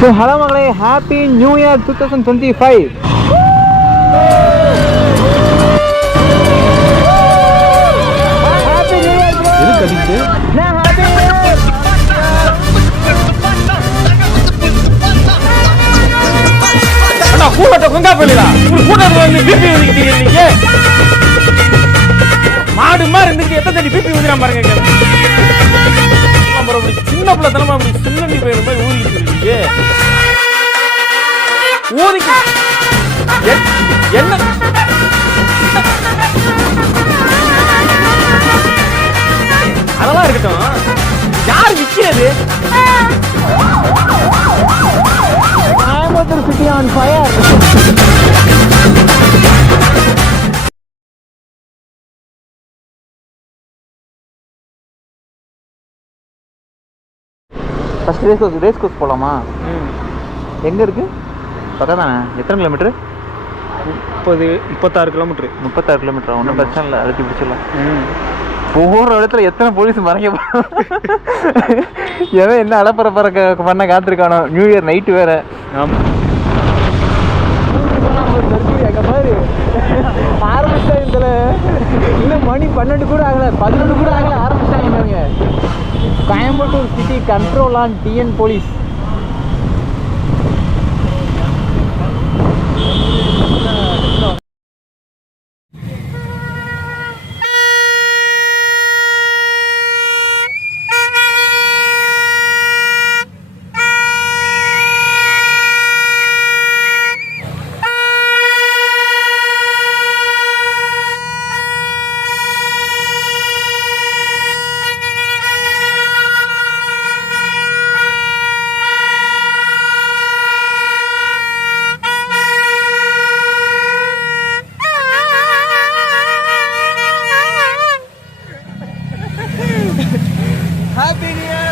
So hello மகளே, happy new year 2025. Happy new year bro. எது கடிச்சு நான் ஹாப்பி நியூ இயர். அண்ணா கூட்டத்தை கொங்கா பண்ணிடா. கூட்டத்தை வந்து பிபி ஊதிக்கிட்டீங்க நீங்க. மாடு மாதிரி இருந்துட்டு எத்தனை தண்ணி பிபி ஊதினா பாருங்க. சின்ன பிள்ளை தனமா அப்படி சின்னி போயிரு மாதிரி ஊதிக்கிட்டு இருக்கீங்க. ஊதிக்க என்ன அதெல்லாம் இருக்கட்டும். யார் விக்கிறது? Coimbatore city on fire. First race course போகலாமா? எங்கே இருக்குது? பக்கம் தானே. எத்தனை கிலோமீட்ரு? 36 கிலோமீட்டர். 36 கிலோமீட்டரா? ஒன்றும் பிரச்சனை இல்லை, அதுக்கு பிடிச்சிடலாம். ஒவ்வொரு இடத்துல எத்தனை போலீஸ் மறைக்க எவன் என்ன அலப்பற பண்ண காத்திருக்கானோ. நியூ இயர் நைட்டு வேற. ஆமாம், ஆரம்பிச்சிட்டாங்க. இதில் இன்னும் மணி 12 கூட ஆகலை, 11 கூட ஆகலை, ஆரம்பிச்சிட்டாங்க பாருங்க. Coimbatore city control on TN police. Happy New Year!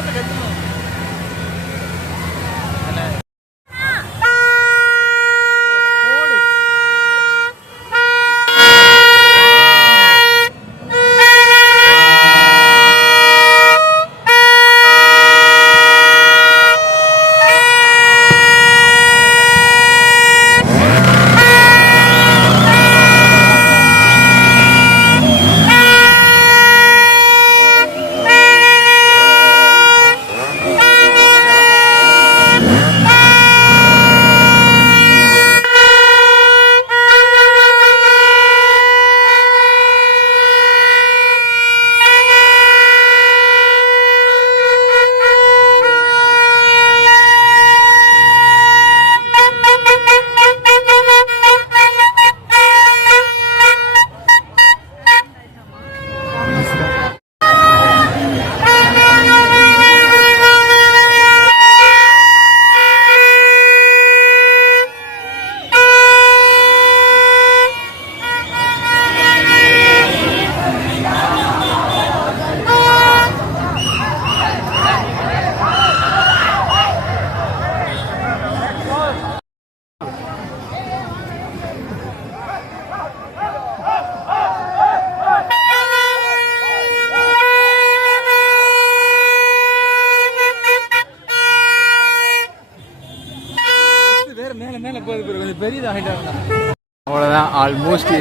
அவ்வளோதான். ஆல்மோஸ்ட்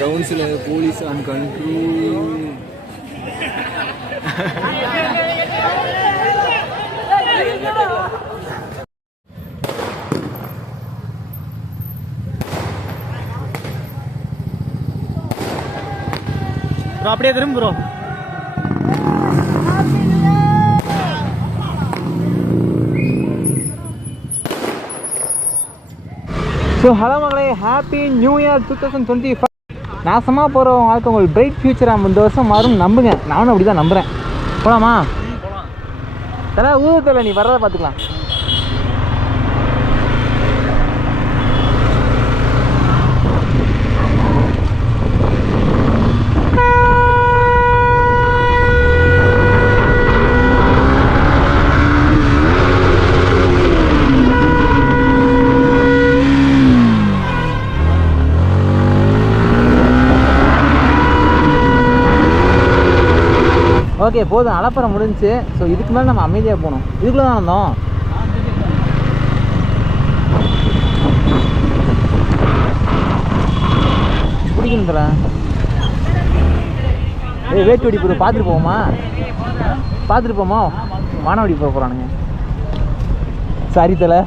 ரவுண்ட்ஸில் போலீஸ் ஆன் கண்ட்ரோல். ப்ரோ அப்படியே திரும்ப ப்ரோ. ஸோ ஹலோ மகளே, ஹாப்பி நியூ இயர் 2025. நாசமாக போகிற வாழ்க்கை உங்களுக்கு பிரைட் ஃபியூச்சராக இந்த வருஷம் மாறும் நம்புங்க. நானும் அப்படி தான் நம்புகிறேன். போகலாமா? தலை ஊதத்தில் நீ வர்றதை பார்த்துக்கலாம். ஓகே போதும், அலப்பறம் முடிஞ்சு. ஸோ இதுக்கு மேலே நம்ம அமைதியாக போகணும். இதுக்குள்ளே தான் வந்தோம். குடிக்கணும் தல. வேட்டு வெடி ப்ரோ பார்த்துட்டு போவோமா? பார்த்துட்டு போமா? வானவடி போக போகிறானுங்க. சாரி தலை.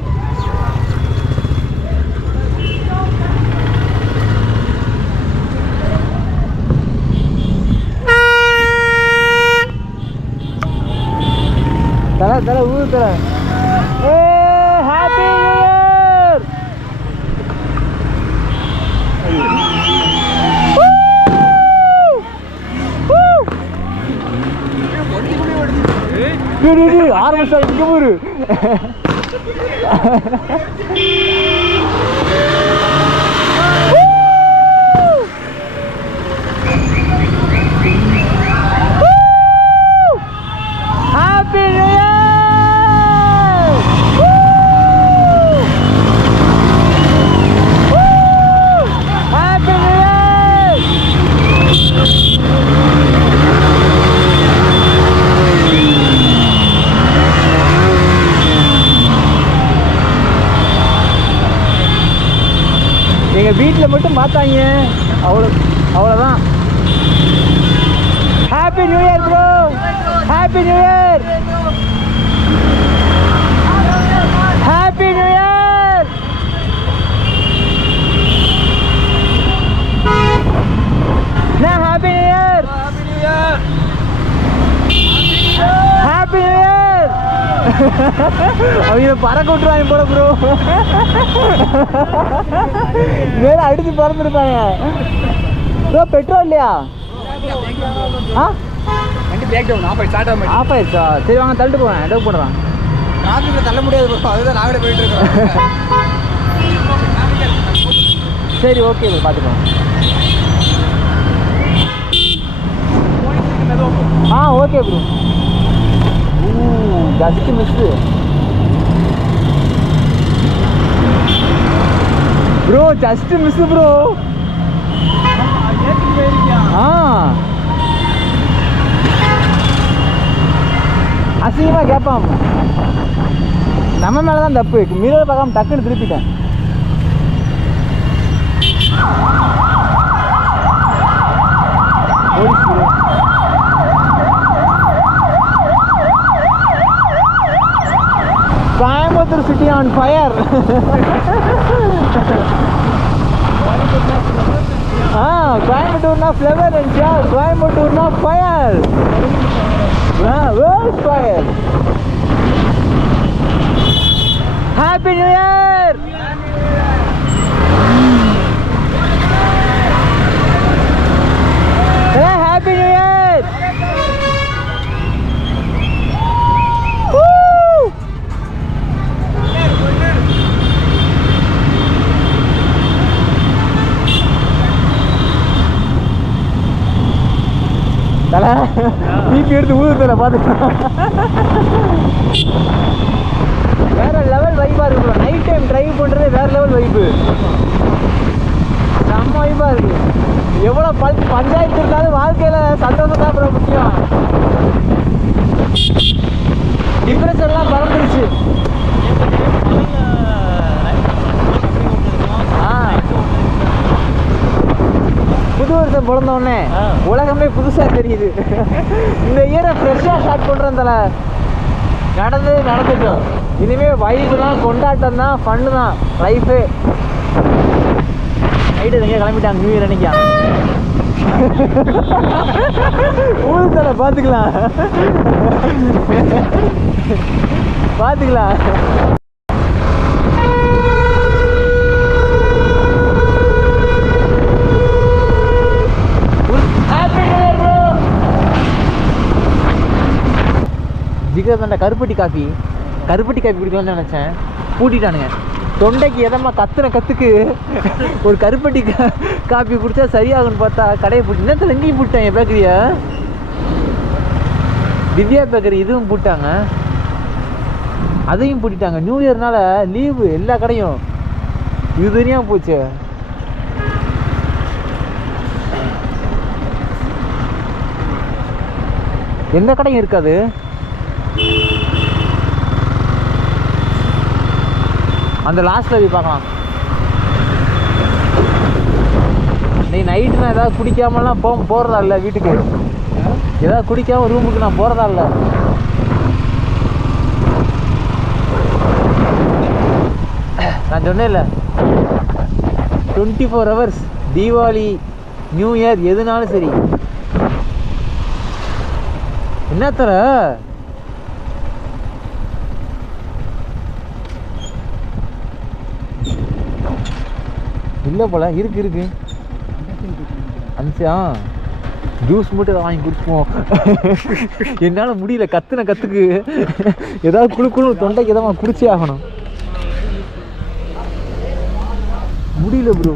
தலை தலை ஊர் தலை. ஏ ஹாப்பி நியூ இயர். ஆரம்பிச்சா இங்க ஊரு. Happy new year. எங்கள் வீட்டில் மட்டும் பார்த்தாங்க, அவ்வளோதான். Happy new year bro. Happy new year. Happy new year. Happy new year. Happy new year. அவங்க பறக்க விட்டுருவாங்க போல ப்ரோ. வேற அடிச்சு பறந்துருப்பாங்க ப்ரோ. பெட்ரோல் இல்லையா? ஆஃப் ஆயிடுச்சா? சரி வாங்க தள்ளிட்டு போவேன். டவு போடுறான். டிராஃபிக்கில் தள்ள முடியாது ப்ரோ, அதுதான் நாங்களே போயிட்டு இருக்கோம். சரி ஓகே ப்ரோ, பார்த்துக்கலாம். Okay bro. Just miss bro. Just miss bro. அசிங்கமா கேட்பான். நம்ம மேலதான் தப்பு. மிரர் பார்க்காம டக்குன்னு திருப்பிட்டேன். Coimbatore city on fire. கோயம்புத்தூர்னா ஃப்ளவர் அண்ட் ஜார். கோயம்புத்தூர்னா fire. World fire. Happy new year. Happy new year. தலை டிபி எடுத்து ஊதுல பார்த்துக்கலாம். வேற லெவல் வைப்பாக இருக்கு. நைட் டைம் ட்ரைவ் பண்ணுறதே வேற லெவல் வைப்பு. செம்ம வைப்பாக இருக்கு. எவ்வளோ பஞ்சாயத்து இருந்தாலும் வாழ்க்கையில் சந்தோஷம் தான் அப்புறம் முக்கியம். டிப்ரெஷன்லாம் பறந்துருச்சு. புது வருஷம் பிறந்தோடனே உலகமே புதுசாக தெரியுது. இந்த இயரை ஃப்ரெஷ்ஷாக ஸ்டார்ட் பண்ணுறோம் தலை. நடந்துட்டோம். இனிமேல் வைப்பு தான், கொண்டாட்டம் தான், ஃபன்னு தான் லைஃபு. நைட்டு எங்கே கிளம்பிட்டாங்க நியூ இயர் அன்னைக்கா? ஊர் தலை பார்த்துக்கலாம். பார்த்துக்கலாம். ஜிகர்தண்டா கருப்பட்டி காஃபி குடிக்கலாம்னு நினச்சேன். பூட்டிட்டானுங்க. தொண்டைக்கு எதமா கத்துக்கு ஒரு கருப்பட்டி காஃபி குடித்தா சரியாகும்னு பார்த்தா கடையை பூட்டி. நேரத்தில் எங்கேயும் பூட்டாங்க பேக்கரியா? திவ்யா பேக்கரி இதுவும் பூட்டாங்க, அதையும் பூட்டிட்டாங்க. நியூ இயர்னால லீவு எல்லா கடையும். இது தெரியாமல் போச்சு. எந்த கடையும் இருக்காது. அந்த லாஸ்ட்ல போய் பார்க்கலாம். நீ நைட்டு நான் ஏதாவது குடிக்காமலாம் போகிறதா இல்லை வீட்டுக்கு, ஏதாவது குடிக்காமல் ரூமுக்கு நான் போகிறதா இல்லை. நான் சொன்னேன் இல்லை 24 hours தீபாவளி நியூ இயர் எதுனாலும் சரி. என்ன தர இல்லை போல இருக்கு அன்சியா ஜூஸ் மட்டும் வாங்கி குடிச்சுப்போம். என்னால் முடியல, கத்துக்கு ஏதாவது குழு தொண்டைக்கு எதாவது குடிச்சே ஆகணும். முடியல ப்ரோ.